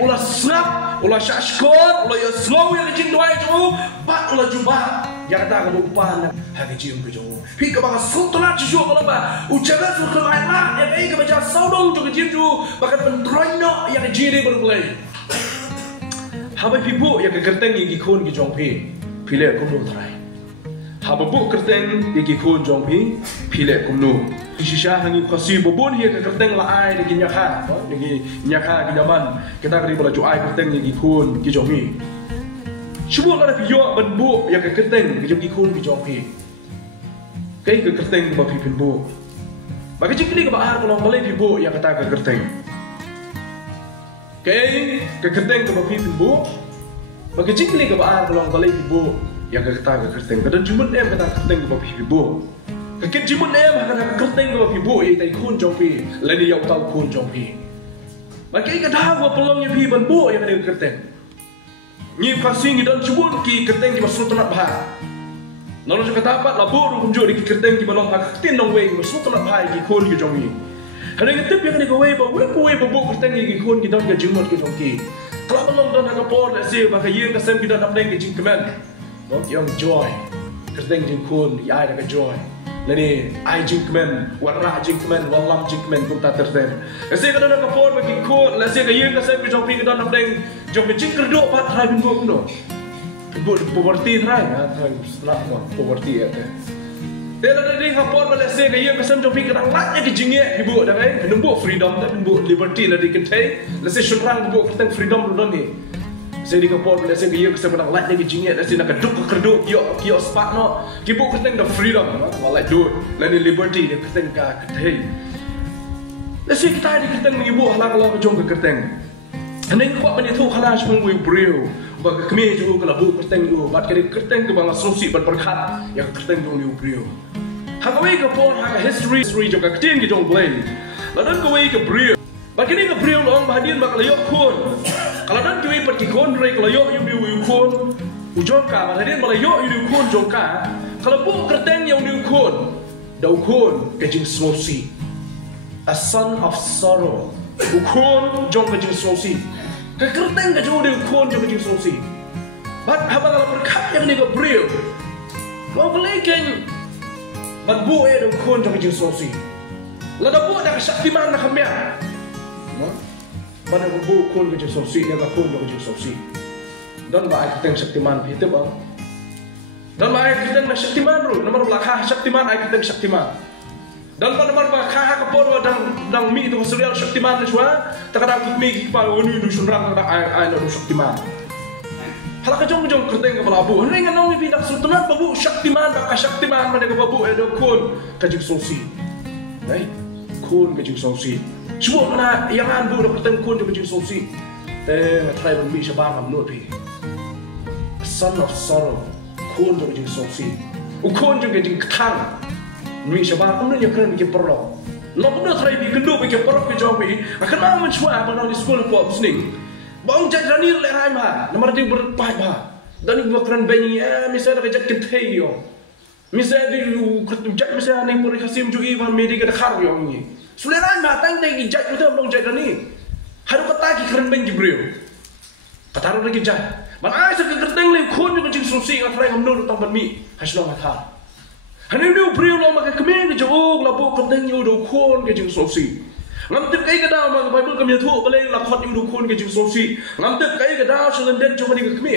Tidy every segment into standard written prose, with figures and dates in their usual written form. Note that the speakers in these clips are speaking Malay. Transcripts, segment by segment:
ulah snap, ulah syashkot, ulah ya slow yang jing doai jo, bat ulah jubah. Yang kata kamu upan, hagi jing ke jo. Pi ke bang sultanat jo kalau ba, ucapan sultan lah yang ke baca saudong jo ke jing jo, bahkan pentroino yang jiri berbelai. Habai pibu yang ke kerteng yang ikon ke jong pi, pilih kumno terai. Habai bu kerteng yang ikon jong pi, pilih kumno. Shisha hangi kasi bobon hiya ke kerteng la ai de nyakha de nyakha ki zaman kita kari bola ju ai kerteng ki khun ki jomi shubo la piyo ban bu ya ke kerteng ki khun ki jomi kai ke kerteng ba pi pin bu ba ke jikli ke ba har kolong balai pi bu ya kata ke kerteng kai ke kerteng ke ba pi pin bu ba ke jikli ke ba har kolong balai pi bu ya ke kata ke kerteng dan jumun em kata kerteng ke ba pi bu Kakek jimun em akan kerteng ke pibu ia tai kun jompi, lagi yang tahu kun jompi. Maka ia dah gua pelongnya pi ban bu yang ada kerteng. Ni fasing dan cubun ki kerteng ki sultanat bah. Nolong kata apa labur kunjur di kerteng ki balong hak tin dong wei sultanat bah ki kun ki jompi. Ada yang tip yang ni gua wei ba bu kerteng ki kun ki don ki jimut ki jompi. Kalau balong don hak por le si ba ka yin ka sem ki don apdeng ki jing kemen. Dong yang joy. Kerteng jing kun ia ada joy. Lani ai jingkmen warna jingkmen walam jingkmen kum ta terten ese ka dona ka por ba ki ko la se ka yin ka se bi jong pi ka dona deng jong bi jing kerdo pat thai bin go no bu poverty thai ha thai sla mo poverty ya te la ding ka por ba la se ka yin ka sem jong pi ka dang lat ya ki jinge hi bu da kai bin bu freedom da bin bu liberty la di kan thai la se shunrang bu ka tang freedom do ni Saya di kapal bila saya kaya saya pernah light lagi jingit saya nak keduk keduk yo spat no kibu keteng the freedom walai do lani liberty dia keteng ka keteng saya kita di keteng mengibu halang halang jong ke keteng ane kuat bani tu halang semua we brio bag kami jo kala bu keteng yo bat kali keteng ke bang asosiasi ban berkat yang keteng jong we brio hagawe ke pon haga history jo ka keteng jong blame ladan ko we ke brio bagini ke brio long bahadian bakal yo kun kalau dan kami pergi konrek kalau yo kun ujoka bahadian malah yo kun joka kalau bu kerteng yang kun dau kun kejing smosi a son of sorrow ukun jong kejing smosi ke kerteng ke jong kun jong kejing smosi bat habang ala berkat yang ni ke brio mau belikan bat bu kun jong kejing smosi lada bu dah kesaktiman nak kemia mana bu kun ke sosi ya kun ke sosi dan ba ai keteng saktiman itu bang dan ba ai keteng saktiman ru nomor belakang saktiman ai keteng saktiman dan pada nomor belakang ke por dang mi itu surya saktiman jua takada mi ki pa onu du sunrang tak ai no saktiman hala ka jong keteng ke balabu ring nong mi dak sultanat babu saktiman ba saktiman mana ke babu edo kun ke sosi dai kun ke sosi semua mana yang andu dah ketemu kun juga sosi, try bermi sebab am pi. Son of sorrow, kun juga sosi, kun juga jing ketang, mi sebab am ni yang keren perlo. Nak pun try bi kendu bi perlo bi jombi, akan mana mencua apa nak di sekolah pop sning. Bang jadi ranir lerai mah, nomor dia berpah bah. Dan ibu keren banyi, misalnya kerja kentai yo. Misalnya di kerja misalnya ni puri kasim juga iwan media kedekar yo ni. Suleran matang teh gijat itu abang jat ni. Haru kata ki keren ben jibril. Kataru lagi jat. Mana ai sakit kerteng le kun juga jing susi ngat rai ngamnu tang ban mi. Haslo mata. Hani ni jibril lo maka kemi ke jog labu kerteng yu do kun ke jing susi. Ngamtip kai kada ma Bible kami thu balai la khot yu do kun ke jing susi. Ngamtip kai kada sulendet jo mani ke kemi.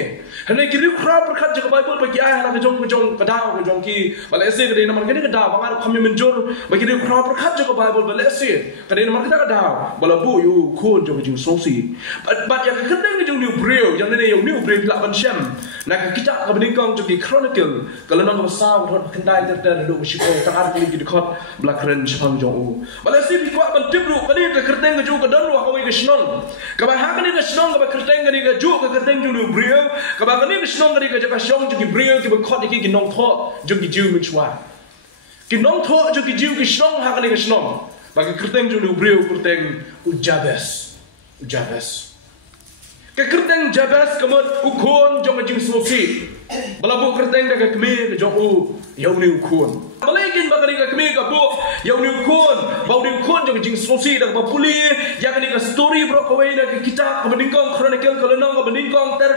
Hani kiri khra berkat jo Bible bagi ai hala ke jong kada ke jong ki balai se ke nama ke kada bangar kami menjur bagi kiri khra berkat jo Bible balai se ke nama kita kada balabu yu kun jo jing susi. But yang kerteng ke jong new brio yang ni yang new brio la ban syam. Nak kita ke beningkong jo ki chronicle kalau nang saw thot kendai ter do sipo takar kali ki khot blakren syam jong u. Balai se bi kwa ban tibru kali ke kerteng ke ju ke dan wa hawi ke shnong ke ba ha kali ke shnong ke ba kerteng ke ju ke kerteng ju lu brio ke ba kali ke shnong ke ka shong ju ki brio ki ba khot ki nong tho ju ki ju mi chwa ki nong tho ju ki ju ki shnong ha kali ke shnong ba ke kerteng ju lu brio kerteng ujabes ke kerteng jabes kemot ukon jong jing sosi balabu kerteng ke kemi ke jong u yau ni ukon balikin ba kali ke kemi ke bu Yang ni kun, bau ni kun jong jing sosi dak ba puli, yang ni ka story bro ko wei dak kitab ko bendingkong chronicle ko lenong ko bendingkong ter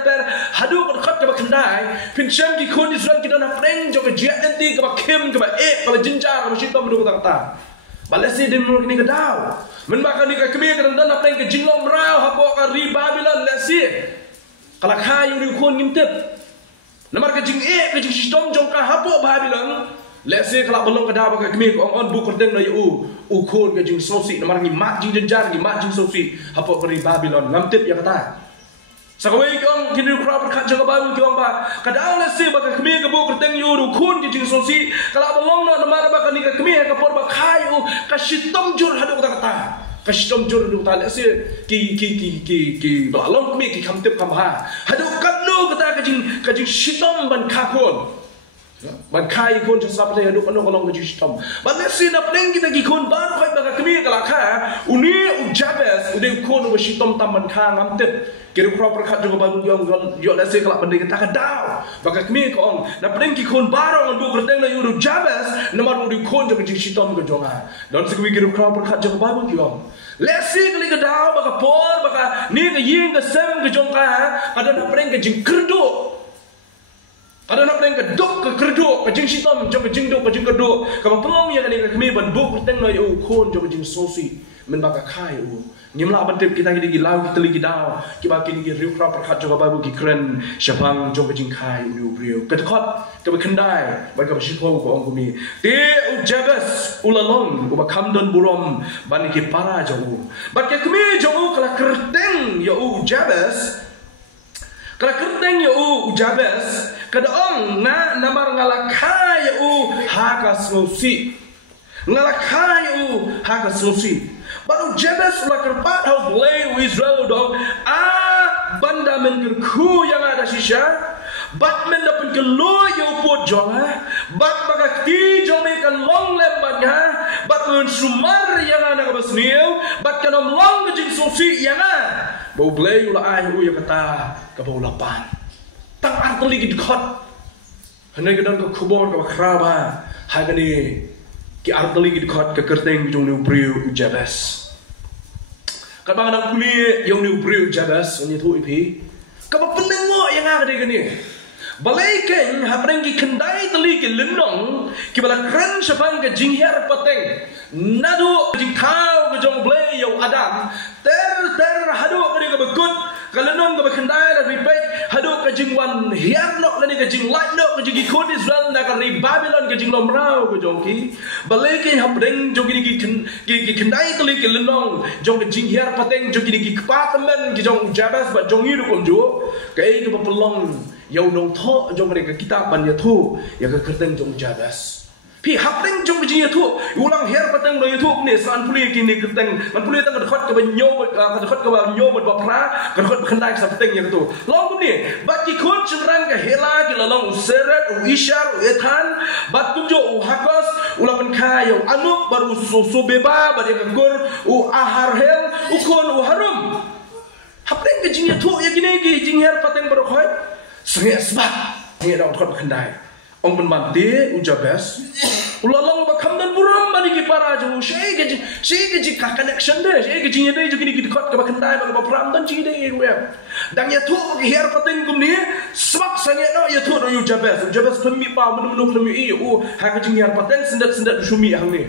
hadu ko khat ka ba khandai, pin sham ki kun Israel ki dona preng jong jia enti ka ba kim ka ba e ka ba jinja ka ba shitom du ta ta. Balasi din mo ni ka daw. Men ba ka ni ka kemi ka dona preng ka jinglom rao ha ko ka ri Babylon lesi. Kala khayu ni kun ngimtet. Namar ka jing e ka jing shitom jong ka ha po Babylon. Let's say kalau belum kada pakai kemik on bu kerteng na u kun ke jing sosi namar ni mat jing jenjar ni mat jing sosi apa keri Babylon ngamtip ya kata sakawai kong kini crowd kat jaga baru kong ba kada let's say pakai kemik ke bu kerteng yu kun ke jing sosi kalau belum na namar pakai ni ke kemik ke por ba khai u ka shitom jur hadu kata ka shitom jur hadu kata let's say ki belum kemik ki kamtip kamha hadu kanu kata ka jing shitom ban kakon ban kai kon je sap le aduk anok long ke jistom ban lesin ap leng kita ki kon ban khoi ba kami kala kha uni u Jabez ude kon u shitom tam ban kha ngam tet kiru proper khat jo ba yong yo lesi kala ban kita ka daw ba kami ko ong na leng ki kon baro ngon bu kerteng na yu Jabez namar u kon jo ke shitom ke jonga don sikwi kiru proper khat jo ba yong lesi kali ka daw ba ka por ba ka ni ka ying ka sem ke jonga ada na leng ke jing kerdo ada nak leng ke dok ke kerduk ke jing shitom jong ke jing dok ke jing kerduk ka pelong ya kani kami ban buk teng no yu kon jong ke jing sosi men ba ka khai u nyimla ban tip kita gi lau kita lagi daw ki ba kini gi riu kra prakhat jong ba bu ki kren shapang jong ke jing khai u brio ke khot ke ba khandai ba ka shipo ko ong kumi te u Jabez ulalong u ba kamdon burom ban ki para jong u ba ke kami jong u kala kerteng ya u Jabez kala kerteng ya u Jabez kada ong na namar ngalakai u haka sosi ngalakai u haka sosi baru Jabez lakar pat hau blay Israel dong banda men ku yang ada sisa bat men dapat keluar yo pot jonga bat bagati jong mekan long lembatnya bat men sumar yang ada kabasniu bat kanom long jing sosi yang bau blay ula ai u ya kata ka bau lapan tang arteli ki khot hanai kadang ka khobor ka khraba ha kani ki arteli ki khot ka kerteng jong ni briu Jabez ka bang nang puli yong ni briu Jabez ni thu ipi ka ba penengo yang ada kani balai ken ha preng ki khandai teli ki lindong ki bala kran sapang ka jingher pateng nadu jing thau ka jong blay yo Adam ter hadu ka ni ka bekut kalenong ka khandai da ripet hadu ka jing wan hian nok lani ka jing light nok ka jing ikut Israel na ka ri Babylon ka jing lomrau ka jong ki balai ke hapreng jong ki khandai teli ki lenong jong ka jing hiar pateng jong ki kpatamen ki jong Jabez ba jong yiru kom jo ka e ka pelong yau nong tho jong ka kitab ban ya thu ya ka kerteng jong Jabez pi hapreng jong jing ya thu ulang hiar pateng lo ya thu ne san puli ki ni kerteng man puli tang ka khot ka ban nyo ka khot ka ba nyo ba pra ka khot khandai sa pateng ya tu long ni bat ki khot chenrang ka hela ki lalong useret u ishar u ethan bat kum jo u hakos ulapan kayo anuk baru so beba ba dia ka gur u ahar hel u kon u harum hapreng ka jing ya thu ya gini ki jing hiar pateng baru khoi senge sbak ni dong khot khandai ong ben mati u Jabez ulalong ba kamdan buram bani ki para jo shei ke ka connection de shei ke jing de jo kini ki khot ka ba khandai ba pram dan jing de we dang ya thu ki hiar pateng kum ni sbak sange no ya thu u Jabez thumi pa menu thumi i u ha ka jing hiar pateng sendat shumi hang ni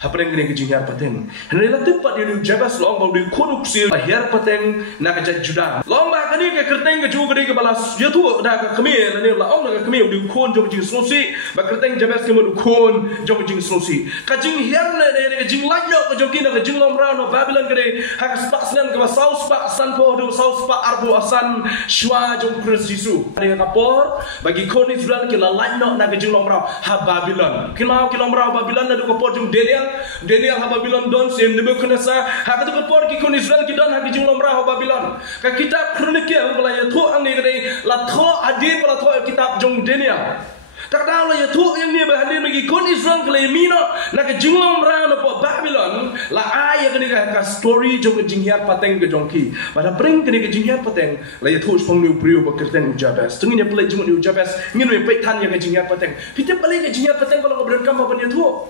hapreng ni ke jing hiar pateng hanai la tepat u Jabez long ba di khonuk sil hiar pateng na ka juda long ba kani ke kerteng ke ju ke balas ya thu da ka kami la ni la ong ka kami di khon jo jing sosi ba kerteng Jabez ke mu khon jo jing sosi ka jing hiar ne jing lak yo ka jo kin ka jing lom ra no Babylon ke ha ka spak slen ka south spak san po do south spak arbu asan shwa jo Christ Yesu ada ka por bagi khon Israel ke la lak no na ka jing lom ra ha Babylon kin mau ki lom ra Babylon na do ka por jing Daniel ha Babylon don sem Nebuchadnezzar ha ka to por ki khon Israel ki don ha ki jing lom ra Babylon ka kitab chronicle bala ya thu ang ni ke la tho adin bala tho kitab jong Daniel kadang la ya thu yang ni ba hadin bagi kon Israel ke mino na ka jing lom ra no po Babylon la ay ka ni ka story jong jing hiar pateng ke jong ki pada bring ke ni ke jing hiar pateng la ya thu spong ni brio ba kerteng Jabez tungin ya play jong ni Jabez ngin me pe tan ya ke jing hiar pateng pite balik ke jing hiar pateng kalau ka berekam ba ya thu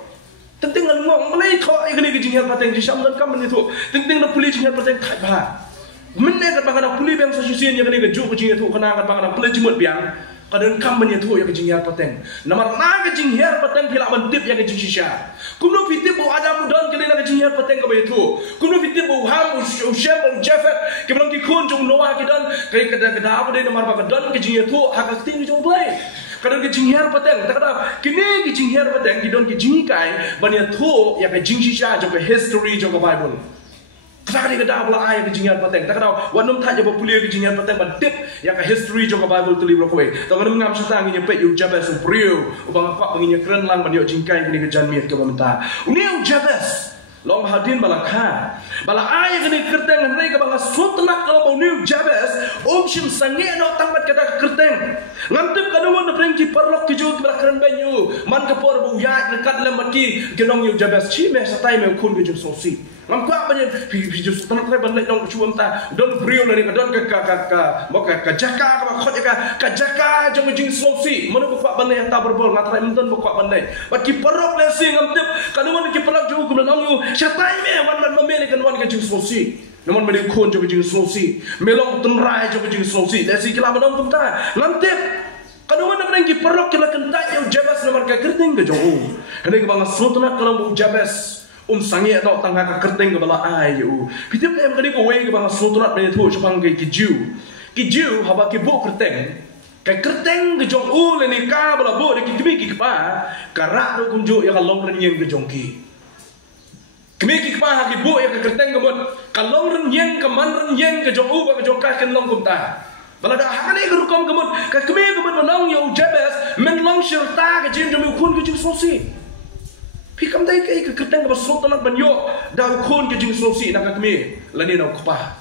Tenting ngan ngong malay tho ai gani gijing her pateng jisam dan kam ni tho tenting na puli jing her pateng khai ba men ne kat bangana puli bang sosial nya gani ga ju gijing tho kana kat bangana puli jimut biang kadang kam men tho ya gijing her pateng namar na gijing her pateng phila ban tip ya gijing shisha kumno fitip bo ada mudan kali na gijing her pateng ka ba tho kumno fitip bo ham u shem u jafet ke bang ki khon jong noa ki dan kai kada kada ba de namar ba dan gijing tho ha ka ting jong play kadang ke jingher pateng tak ada kini ke jingher pateng kidon ke jingkai bania tho ya ke jingshisha jo ke history jo ke bible tak ada kada bla ai ke jingher pateng tak ada wanum tha jo pulia ke jingher pateng ban tip ya ke history jo ke bible tuli bro kowe to ngam ngam sata ngi pe yu jabes brio ubang kwa ngi kren lang banio jingkai kini ke janmiet ke bamta uniu jabes long hadin balakha bala ay gani kerteng ngai ka bala sutnak kalau mau new jabes shim sange no tangbat kata kerteng ngantip kadawon na prengki parlok ki jo bala keren banyu man ka por bu ya dekat lembat ki genong new jabes chi me satai me kun ki jo sosi ngam kwa banyak pi jo sutnak re ban nong chuam ta don brio ni ka don ka mo ka jaka ka khot ka jaka jo jing sosi mon ko kwa ban ta berbol ngatrai menton ko kwa ban bat ki parlok le sing ngantip kadawon ki parlok jo ku nong yu Siatai me wan memilih kan wan kejing sosi, namun mereka kon jo kejing sosi, melong tenrai jo kejing sosi, desi kila menong kumta, ngantip, kadang wan mereka perlu kila kentai yang jabas nomor kekerting kejong, hendak bangga sotna kalau mau jabas, sange atau tangga kekerting kebala ayu, pitip em kadi kowe bangga sotna mereka tu cepang kiju, haba kibu kerteng. Kekerting kejong leni ka bala bo de kibi kikpa, karak do kunjo yang kalong renyeng kejong ki. Kami kikpa haki bu ya kekerteng kemut kalong renyeng keman renyeng ke jong u ba ke jong ka ken long kumta bala da hakane ke rukom kemut ka kami kemut menong yo jabes men long shirta ke jin jom kun ke jing sosi pikam dai ke kekerteng ke sultan ban yo da kun ke jing sosi nak kami lani na kupa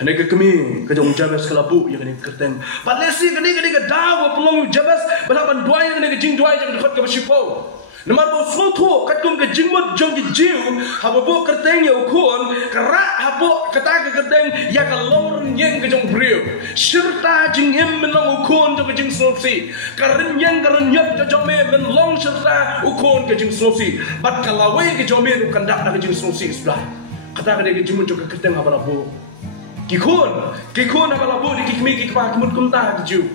hene ke kami ke jong jabes kala bu ya ke kekerteng padlesi ke ke da pelong jabes bala ban duai ke jing duai ke khot ke sipo Namar bo soto katkum ke jingmut jong ke jiu habo bo kerteng ya ukun kerak habo kata ke kerteng ya ka lorn yeng ke jong brio shirta jing em menong ukun jong ke jing sosi karen yeng karen yap jong me men long shirta ukun ke jing sosi bat kalawe ke jong me ku kandak ke jing sosi sudah kata ke jingmut jong ke kerteng habo labo kikun habo labo di kikmi kikpa kimut kumta ke jiu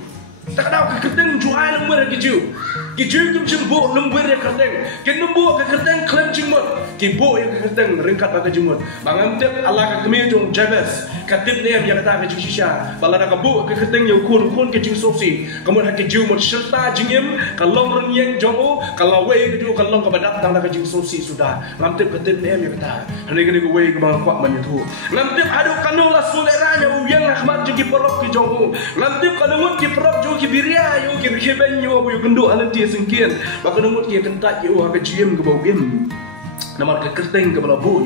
tak ada ke kerteng juai lemur ke jiu Kiju kum jembo lembur ya kerteng, kenumbu ke kerteng klem jemut, kibo ya ke kerteng ringkat ke jemut. Bangam tip ala ke kemi jong jabes, katip ne ya kata ke shisha, balada ke bu ke kerteng ya kun ke jing sosi, kemudian ke jumut serta jingim, kalong renyeng jongo, kalau we ke ju kalong ke badak tang ke jing sosi sudah. Ngam tip katip ne ya kata, hari kini ke we ke bang kwak man itu. Ngam tip adu kanu la suleranya uyang Ahmad jegi perok ke jongo, ngam tip kanu mut ki perok jo ki biria yo ki keben yo bu gendu alanti sengkian baka namut kia kentat yo ha kejiem ke bau gem namar ke kerteng ke bala boy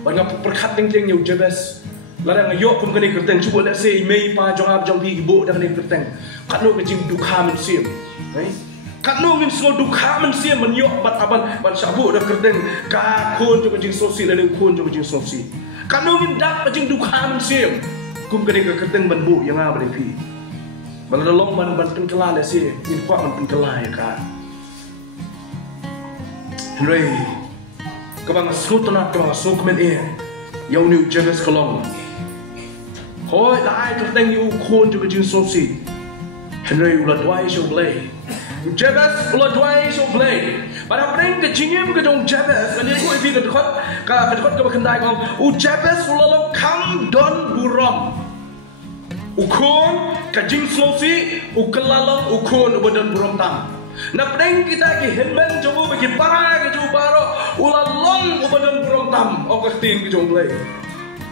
banyak perkat teng yo jabes larang yo kum kene kerteng cuba let say mei pa jong ab jong pi bo dak kene kerteng katno ke jing dukha men sim katno ngin so dukha men sim men yo bat aban ban sabu dak kerteng ka kon jo jing sosi le kon jo jing sosi katno ngin dak jing dukha men sim kum kene ke kerteng ban bo yang ab le pi Bala long man ban penkelal si in kwa man penkelal ya ka. Henry kabang sutna kabang sukmen e yau new jabes kalong. Hoi lai kerteng yu kon juga jin sosi. Henry ulah dwai show play. Jabes ulah dwai show play. Pada preng ke jingim ke jong jabes ani ko ibi ke dekat ka kendai kong u jabes ulah long kam don buram. Ukun kajing sosi ukelalong ukun ubadan buramtang. Napdeng kita ki henmen jogo bagi para ke jo baro ulalong ubadan buramtam okastin ke jonglei.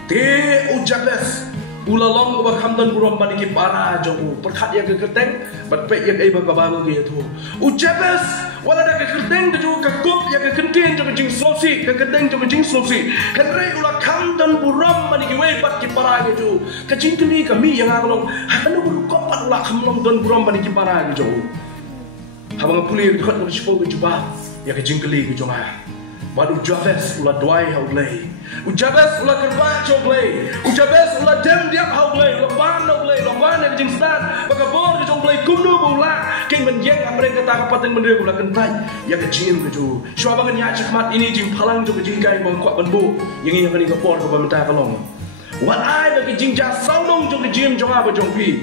Te ujabes ulalong ubakhamdan buram bani ki para jogo perkhat ya ke kerteng bat pe ya ke baba ke tu. Ujabes wala da ke kerteng jo ke kop ya ke kentin jo jing sosi ke kerteng jo jing sosi. Henry ulakhamdan buram bani ki we bat ki para ke jo. Kajing kini kami yang akalong hakano bulu kopat ulakhamdan dan buram bani ki para ke jo. Habang puli dekat ko sipo ko juba ya ke jingkeli ko jonga badu jabes ula doai hauglei ujabes ula kerba choglei ujabes ula dem dia hauglei ula ban hauglei ula ban ke jingstad baka bor ke jonglei kumnu bula king menjeng amreng kata kapateng menria gula kentai ya ke jim ke ju shwa bangan ya chakmat ini jing phalang jo ke jing gai bang kwak banbu yang ini kani kapor ko bamta kalong wat ai ba ke jing ja saudong jo ke jim jonga ba jong pi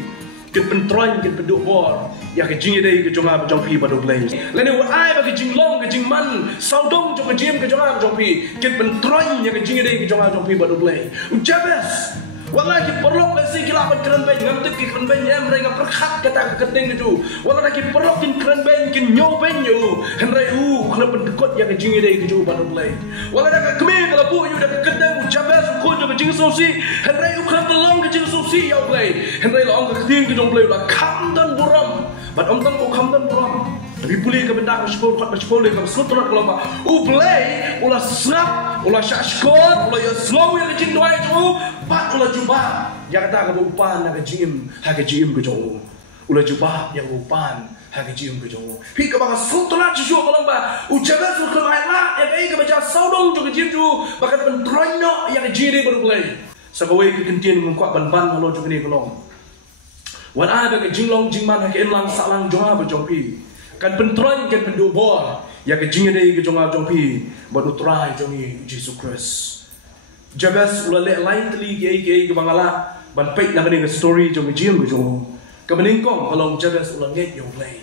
ke pentroin ke peduk bor ya ke jing dei ke jonga ba jong pi ba do blai lene wat ai ba ke jing long ke jing man saudong jo ke jim ke jonga ba jong pi ke pentroin ya ke jing dei ke jonga jong pi ba do blai jabes wallahi perlok lesi kilapan keren bayi ngamtip ki keren bayi yang mereka perkat kata keting itu wallahi perlok kin keren bayi kin nyow bayi nyow henry kalau pendekot yang kejingi deh keju baru mulai wallahi kami kalau bu you dah kedeng jabes ko jo kejing sosi henry kalau telong kejing sosi ya mulai henry long keting kejong mulai lah kamdan buram bat om tang ko kamdan buram tapi boleh ke benda sekolah kat sekolah ke sekolah kalau apa play ulah snap ulah shashkot ulah ya slow yang kejing doa itu pat ulah jubah yang kata ke upan yang kejim ha kejim ke jauh ulah jubah yang upan ha kejim ke jauh pi ke bang sekolah jujur kalau apa ujabat ke lah yang ai ke baca saudong jo kejim ju bahkan pentroino yang kejim baru play sebawai ke kentien mengkuat ban-ban kalau jo ni kalau wan ada ke jinglong jingman ha ke emlang salang jonga ba jongpi kan pentroin kan pendubor ya ke jinga dei ke jonga jongpi baru try jongi Jesus Christ jabas ula le lain teli ke bangala ban pek na ke story jongi jim ke jong ke meningkong kalau jabas ula nget yo play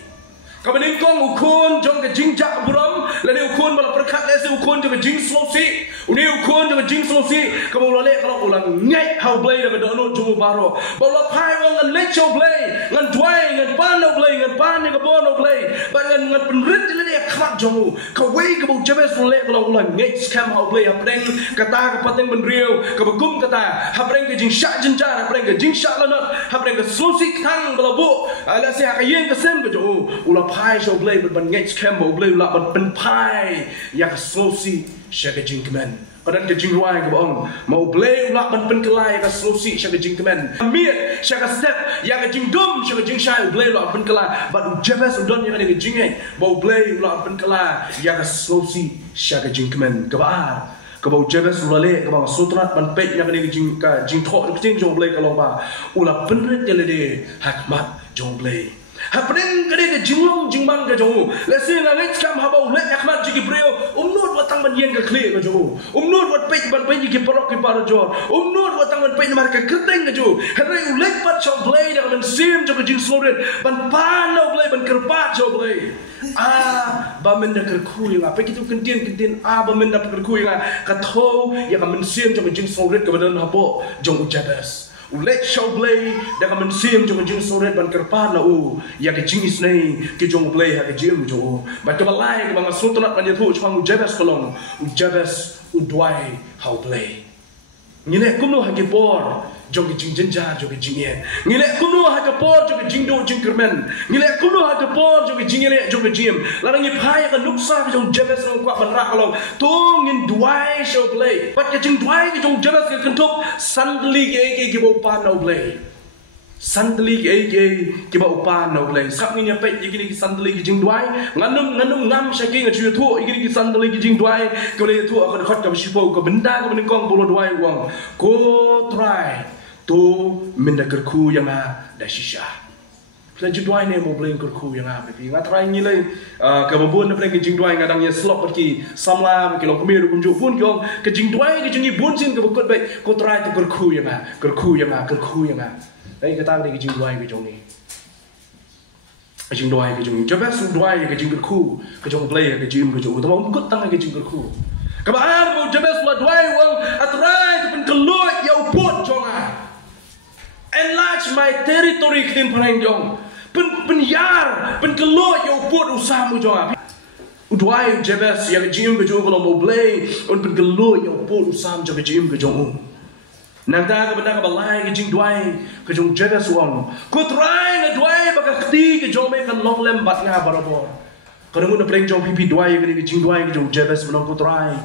ke meningkong ukun jong ke jingjak buram lane ukun bala perkat lese ukun jong ke jing slosi uni ukun jong ke jing slosi ke ula le kalau ula nget how play ke dono jong baro bala pai wong ngan le cho play ngan dwai ngan pan no play ngan pan ke bono play ban ngan penrit le khat jong ke wei ke jabas le kalau ula nget scam how play apeng kata ke pateng benriu ke begum kata apeng ke jing syak jenjar apeng ke jing syak lanat apeng ke slosi kang bala bu ala se ha yen ke sem ke jong ula pai show play ban nget scam how play ula ban pen pai ya ke slosi syak jing kemen kadang ke jing ruai ke bong mau play ula ban pen kelai ke slosi syak jing kemen miet syak step ya ke jing dum syak jing shai play ula ban kelai but jabas udon yang ke jing mau play ula ban kelai ya ke slosi syak jing kemen ke ba ke bau jabas ula le ke bang sutrat ban pek yang ke jing ka jing thok ke jing jong play kalau ba ula penrit ya le de hakmat jong play hapeng kade ke jinglong jingman ke jong lesi na ngai skam habau le akmat jigi breo umnut watang ban yen ke kle ke jong umnut wat pek ban pen jigi porok ke paro jor umnut watang ban pen mar ke keteng ke jong henry ulek pat chong play da ban sim jong jing sloret ban pan no play ban kerpat jong play ba men da kerku yang apa kitu kentien ba men da kerku yang ka tho ya ka men sim jong jing sloret ke badan habo jong ujabas ulet show play da kamen sim jong jing soret ban kerpan na ya ke jing isnei ke jong play ha ke jing jo ba to balai ke bang sultanat ban yetu chang ujabas kolong ujabas udwai how play ngine kumno ha ke por jong ke jing jenja jong ke jing ye ngile kumno ha ke por jong ke jing do jing kermen ngile kumno ha ke por jong ke jing ye jong ke jim larang ye phai ka nuksa jong jabas ong kwa ban ra kolong tu ngin dwai show play bat ke jing dwai ke jong jabas ke kentup sandli ke bo pan no play sandli ke bo pan no play sak ni pe igini ke sandli ke jing dwai nganum ngam shaki nge chu thu igini ke sandli ke jing dwai ke le thu akon khot ka shipo ko benda ko bening kong bolo dwai wang ko try tu minda kerku yang ada shisha. Plan jingduai ni mau beli kerku yang apa? Tapi ngat try ni lagi. Kebabun nak beli jingduai ngadang ye slop pergi samla kalau kami ada kunjuk pun kau ke jingduai ke jingi bun sin ke bekut baik. Kau try tu kerku yang Tapi kata ni ke jingduai ke jong ni. Jingduai ke jong. Coba jingduai ke jing kerku ke jong beli ke jing ke jong. Tapi ukut tang ke jing kerku. Kabar kau coba sulah duai wang atrai tu pen keluar ya uput jonga. Enlarge my territory kin paneng jong pen yar pen keluar yo put usahamu jong udwai jebes yang jim ke jong kalau mau play un pen keluar yo put usaham jong jim ke jong nang ta ka benda ka balai ke jing dwai ke jong jebes wang ko try na dwai baka khti ke jong me kan long lem bat nga barabor kadang un play jong pipi dwai ke jing dwai ke jong jebes menang ko try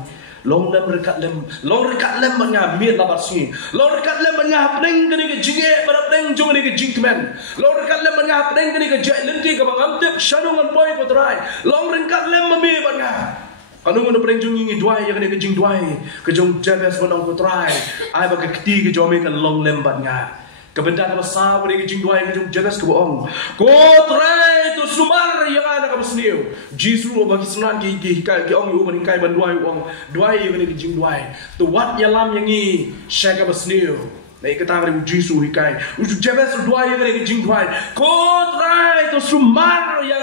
long rekat lem manya miet labat sini long rekat lem manya hapeng kini ke jinge barapeng jong ni ke jingmen long rekat lem manya hapeng kini ke jai lenti ke bangam tep shanungan boy ko try long rekat lem mami banya kanu ngono preng jong ngi dwai ya kini ke jing dwai ke jong jabes bonong ko try ai ba ke kti ke jong me kan long lem banya ke benda ka sa ke jing dwai ke jong jabes ke boong ko try try to sumar yang ada ka basniu jisu bagi senan ki ong yu ban kai ban duai yang ni jing duai to wat yalam yang ni shaka basniu nei kata ngari jisu hikai uju jebes duai yang ni jing duai ko try to sumar yang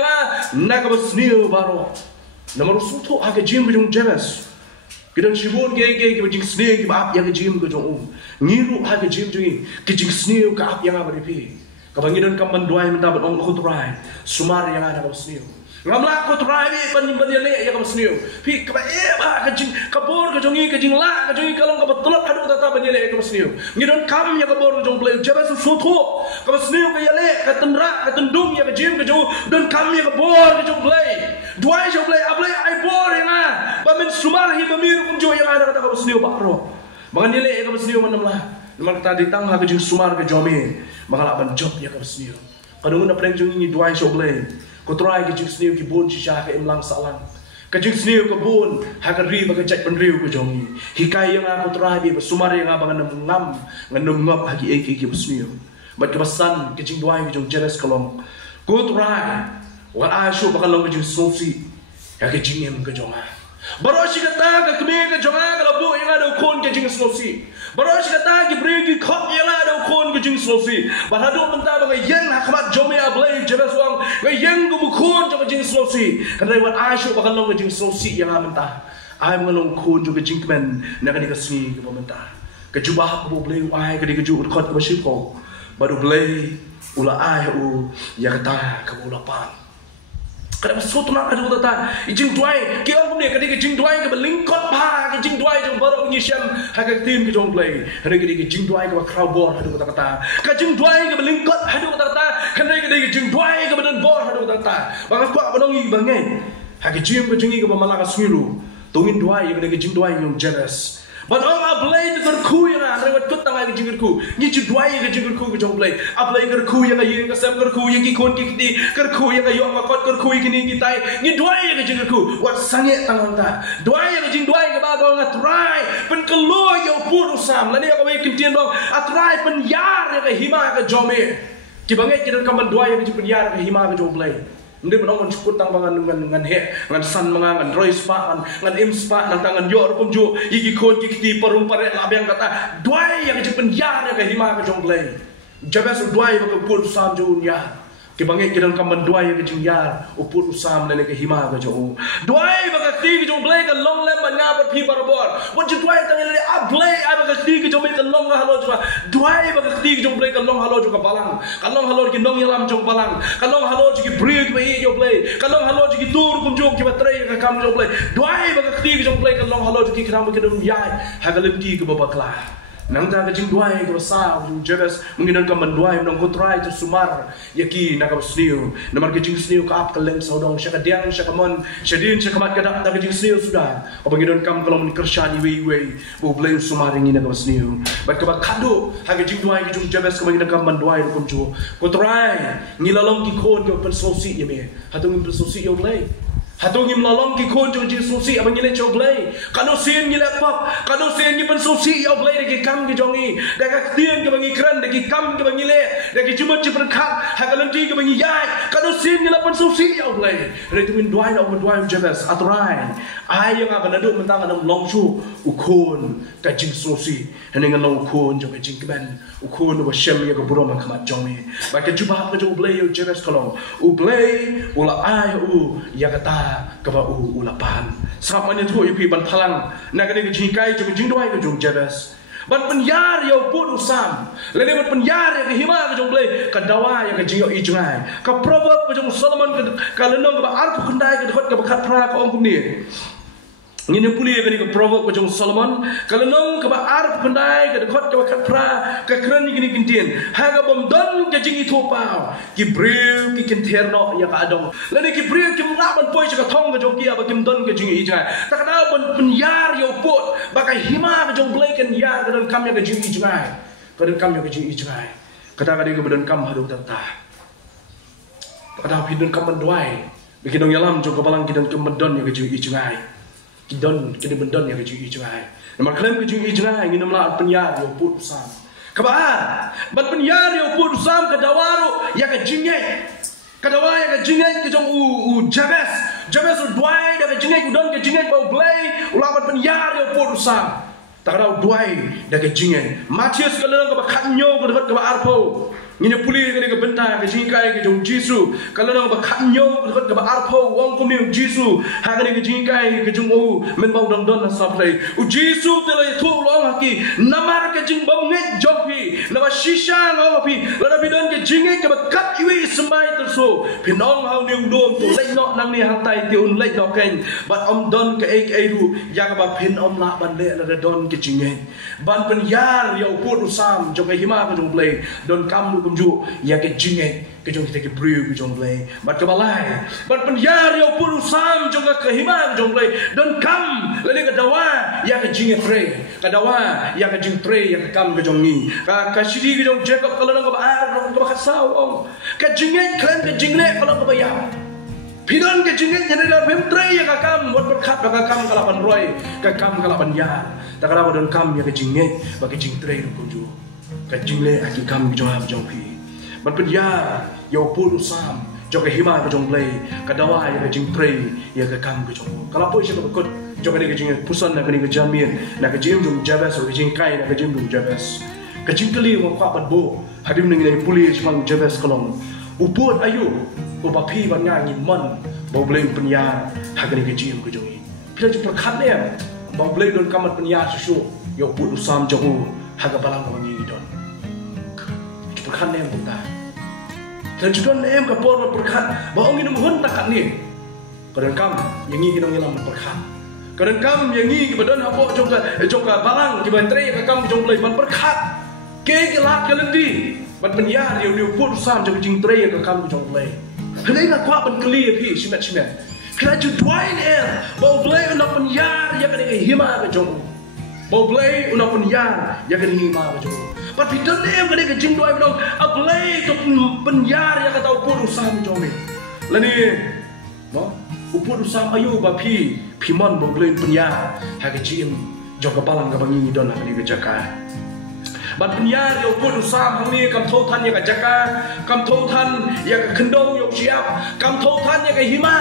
na ka basniu baro namaro suto aga jim bujung jebes Kita cibun ke bajing seni ke apa yang jim ke jong ngiru ha ke jim jungi ke jing seni ke apa yang apa ripi kebanginan kaman duai minta bat ong khutrai sumar yang ada ke seni ngamla khutrai ni ban le ya ke seni pi ke ba ke jing kabor ke jongi ke jing la ke jongi kalong ke betulak hadu tata ban le ke seni ngidon kam ya kabor ke jong ble jaba su soto ke seni ke le ke tendra ke tendung ya ke jim ke jong dan kam ya kabor ke jong ble duai jong ble ablai ai bor yang bamin sumar hi bamir kunjo yang ada kata kabasniu bakro bangan nilai kabasniu manamlah naman kata ditang ha kajing sumar ke jomi bangala ban job ya kabasniu kadung na preng jung ni duai shoble ko try ke jing sniu ki bon chi sha ke imlang salang ke jing sniu ke bon ha ka ri ba ke chat ban riu ke jomi hikai yang aku try bi sumar yang abangan ngam nganum ngap hagi ek ki basniu bat kebasan ke jing duai ke jong jeres kolong ko try wa ashu bakal long ke jing sosi ya ke jing em ke jonga Baroshi kata ke kami ke jonga kalau bu yang ada ukon ke jing slosi. Baroshi kata ke beri ke kop yang ada ukon ke jing slosi. Bahadu mentah bagai yang hakmat jomi ablay jelas wang bagai yang gumukon ke jing slosi. Karena lewat asyuk bakal long ke jing slosi yang mentah. Ay mengalong ukon ke jing kemen nak ni kesini ke pementah. Kejubah ke boleh ay ke dikeju ukot ke bersiko. Baru boleh ulah ay ya kata ke ulapan. Kadang suatu nak ada kata jing duai ke orang ni kadang jing duai ke berlingkot pa ke jing duai jong baru ngisiam hak tim ke jong play kadang jing duai ke crowdboard ada kata ke jing duai ke berlingkot ada kata kadang jing duai ke badan bor ada kata bang aku abang ngi bangai hak jing ke jingi ke malaka swiru tungin duai kadang jing duai yang jealous but orang ablay tu kerku yang ada lewat kut tangai ke jing kerku ni duai ke jing kerku ke jong play ablay kerku yang yang kesem kerku yang kikon kikti kerku yang yang makot kerku kini kita ni duai ke jing kerku wat sangat tangan ta duai ke jing duai ke badong atrai pen keluar yo pur usam lani aku baik kintian dong atrai pen yar ke hima ke jome ki bangai kita kaman duai ke jing pen yar ke hima ke jong play Hindi mo naman cukut tang mga ngan san mga ngan rois pa ngan ims pa nang tangan yor kumju igikon kikti parung pare labang kata duai yang jepen yar yang hima ka jonglay jabas duai ba pur sam jo nya ke bangai kidan kaman duai yang jing yar upur usam lele ke hima ka jo duai ba ti ke jonglay ka long lem ba nya ba pi barabor what you duai tang lele ablay ba ti ke jonglay ka long halo jo duai ba ti ke jonglay ka long halo jo ka balang ka long halo ki nong yalam jong balang ka long halo jo ki break ba i jo play ka long halo jo ki tur kum jo ki batrai ka kam jo play duai ba ti ke jonglay ka long halo jo ki kram ke dum yai ha ka lim ti ke ba bakla nang ta ka jing duai ke sa ju jebes mungkin ka man duai nang ko try to sumar yaki na ka sniu namar ke jing sniu ka ap ka leng sa dong sya ka diang sya ka mon sya din sya ka mat ka dak ta ka jing sniu sudah ka bangidon kam kalau mun kershani we bo blame sumar ngi na ka sniu bat ka ba kado ha ka jing duai ke jung jebes ka bangidon kam man duai ko ju ko try ngi lalong ki kon ko pen sosi ye me hatung pen sosi yo play Hatong im lalong ki kon jo jing sosi abang ngile chong play kano sen ngile pop kano sen ngi pen sosi yo play de ki kam ki jongi de ka tien ke bangi kran de ki kam ke bangi le de ki jumat ci berkat ha ka lanti ke bangi yai kano sen ngile pen sosi yo play re tu min duai na duai jebes atrai ai yang apa nadu mentang anam long chu ukon ka jing sosi hene ngalong ukon jo ka jing ben ukon wa shem ya ka buroma khamat jongi ba ka jubah ka jo play yo jebes kolong u play ula ai ya kata kaba ulapan samanya tu ipi ban palang nak ada jikai jung jing doai ke jung jebes ban penyar yo pun usam lele ban penyar ke hima ke jung play ka dawa ya ke jing yo i jungai ka proverb ke jung Solomon ka lenong ka arp kendai ke dekat ka bakat pra ka ong kumni ngini puli ke ni proverb ke jung Solomon ka lenong ka arp kendai ke dekat ka bakat pra ka kran ni gini kintin ha ka bom don ke jing i thopau ki bril ki kinterno ya ka adong lele ki bril ki mraban poi ka thong ke jung ki aba kim don ke jing i jungai ta ka ban penyar yo pot ba ka hima ke jung blai kan yar ke don kam ya ke jing i jungai ka don kam ya ke jing i jungai kata ka di ke don kam hadu ta kata pidon kam doai bikin dong yalam jong kabalang kidon kemedon ya ke jing i jungai kidon kini bendon ya ke jing i jungai nomor klaim ke jing i jungai ngin mla penyar yo pot usam kabaan bat penyar yo pot usam ke dawaru ya ke jingai Kadawa ya ke jingai ke jong u Jabez duai da ke jingai udon ke jingai bau blai ulawan penyar yo por sam. Takadau duai da ke jingai. Matius ke lelong ke bakhanyo ke dekat ke arpo. Ngine puli ke ke benta ke jingai ke jong Jisu. Ke lelong ke bakhanyo ke dekat ke arpo wong kumni Jisu. Ha ke jingai ke jong u men bau dong don sa play. U Jisu tele tu long haki namar ke jing bau nget jopi. Nama shisha ngau pi. Lada bidon ke jingai ke bakat iwi sembai terso. Pinong hau niung dom tu lek nok nang ni hang tai ti un lek nok ken. Bat om don ke ek ru ya ka pin om la ban le la don ke jingai. Ban pen yar ya upur usam jong ke hima ke jong play. Don kam lu kumju ya ke jingai ke jong kita ke bru ke jong play. Bat ke balai. Ban pen yar ya upur usam jong ke hima ke jong play. Don kam le ke dawa ya ke jingai frey. Ka dawa ya ke jing frey ya ke kam ke jong ni. Ka shidi ke jong Jacob kalau nang ke ar ke khasau ong. Ka jingai klan ke jingle kalau ke bayar. Pidon ke jingai nyane dalam pemtre ya ka kam buat berkat ka kam kalapan roy ka kam kalapan yar. Tak kala don kam ya ke jingai bagi jing tre ru kunju. Ka jingle aki kam jong jong pi. Ban pen yar ya upur usam jong ke hima ke jong play ka dawa ya ke jing tre ya ke kam ke jong. Kala po siya bekot jong ke jingai pusan na ke jamien na ke jing jong Jabez o ke jing kai na ke jing jong Jabez. Ka jing kali mo kwa pat bo hadim ning ni puli semang Jabez kolong. Uput ayu upapi ban nyanyi man bau bleng penyar hagani ke jing ke jong. Pila ju perkat ne bau bleng don kamat penyar susu yo put usam jong haga balang ko ngi don. Ju perkat ne buta. Dan ju don em ka por perkat bau ngi dum hun takat ni. Kadang kam yang ngi dong ngilam perkat. Kadang kam yang ngi badan hapo jong ka balang ki ban tre ka kam jong bleng ban perkat. Ke gelak kelendi ban penyar yo put usam jong jing tre ka kam jong bleng. Hendak nak kuat berkelir pi simet. Kena juduain bau blay unak penyar ya kena hima ke jong. Bau blay unak penyar ya kena hima ke jong. But pidon kena ke jing duai bedong. Blay tu penyar ya kata upur usam jong ni. Lani, mo upur usam ayu bapi pimon bau blay penyar ha ke jing jong kepalang ke bangi don ha ke jaka. Ban penyar yo pun usam hang ni kam thau than ya ka jaka kam thau than ya ka khendong yo siap kam thau than ya ka hima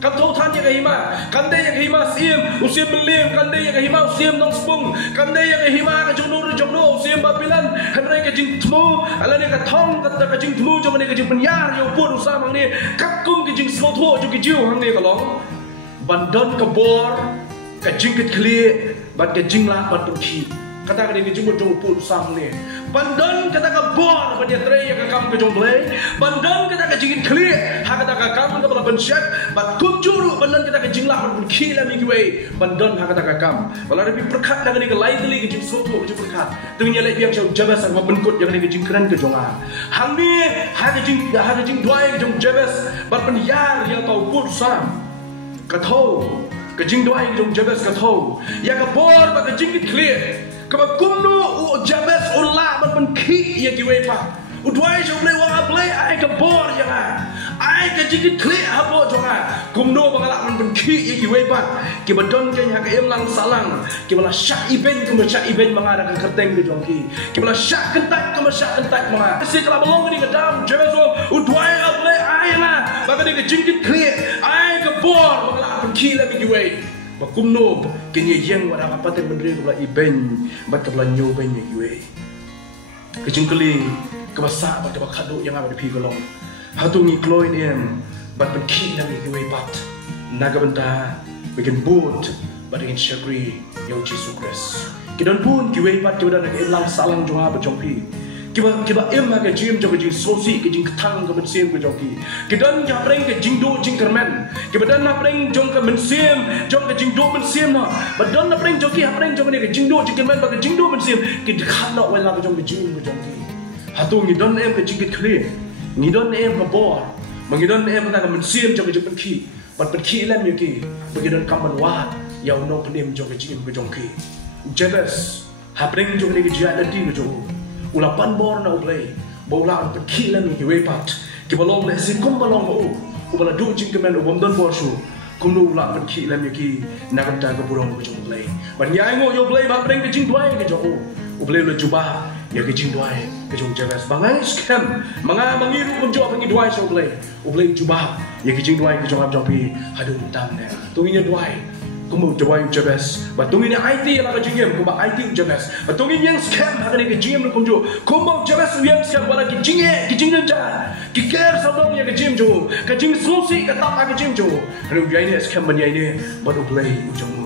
kam thau than ya ka hima kam de ya ka hima sim usim belim kam de ya ka hima usim nong spung kam de ya ka hima ka jong no usim babilan hanre ka jing thmu ala ni ka thong ka jing thmu jong ni ka jing penyar yo pun usam hang ni kap kum ka jing smo tho jo ki jiu hang ni ka long ban don ka bor ka jing ka kli ban ka jing la ban tu ki kata ka ni jumbo jong pun sam ni bandon kata ka bor ba dia tre ya ka kam ka jong blay bandon kata ka jingit clear ha kata ka kam ka bala bensyat bat kum juru bandon kata ka jinglah ban khila mi giwe bandon ha kata ka kam bala repi perkat na ni ka lai teli ka jing soto ka perkat tengnya lai biang chau Jabez ang benkut yang ni ka jing kran ka jong a hang ni ha ka jing duai ka jong Jabez bat pen yar ya tau put sam ka thau ka jing duai ka jong Jabez ka thau ya ka bor ba ka jingit clear kaba kumno u Jabez ulah ban ki ya giwe pa udwai jong le wa play ai ka bor ya nga ai ka jigit clear ha bo jong a kumno bangala ban ki ya giwe pa ki badon ke nya ka em lang salang ki bala syak iben ke syak iben mangara ka kerteng ke jong ki bala syak kentak ke syak kentak manga si kala belong ni ka dam Jabez udwai a play ai nga ba ka ni ka jigit clear ai ka bor bangala ban ki la mi giwe bakumno kenya yang wala kapatid bendri ko la iben bat kabla nyo ben yiwe kecingkeling kebasa bat kabakado yang ada di pigolong hatu ngi kloin em bat benki na mi yiwe bat naga benta bikin boot bat bikin syakri yo Jesus Christ kidon pun yiwe bat kibadan nak elang salang jonga bat jongpi kiba em ga jim joga jing sosi ke jing tang ke bensim ke jogi kidan ja preng ke jing do jing kermen kibadan na preng jong ke bensim jong ke jing do bensim na badan na preng jogi ha preng jong ne ke jing do jing kermen ba ke jing do bensim ki khan na wala ke jong ke jing ke jogi hatu ngi don em ke jing ke clear ngi don em ke bor mangi don em na ke bensim jong ke jing ki bat ki lam ki bagi don kaman wa ya no penim jong ke jing ke jong ki Jabez ha preng jong ne ke ja da ti ke jong ulapan bor na ublay bola ang kila mi hiwe pat ki balong le si kum balong mo ubala du jing kemen ubom don bor shu kum du ula pan kila mi ki nagam ta ka burong ko jong ublay ban yai ngo yo ublay ba preng ke jing duai ke jong ublay le juba ya kijing duai kijong jabes bangai scam mga mangiru punjo pangi duai so ublay jubah ya kijing duai kijong abjopi hadun tamne tunginya duai kumu duai jabes batunginya IT la kijingem kuba IT jabes batunginya yang scam hakane kijingem lu punjo kumu jabes yang scam wala kijingnya ja kiker sabong ya kijing jo kijing susi katap kijing jo lu ya ini scam ban ya ini badu play ujung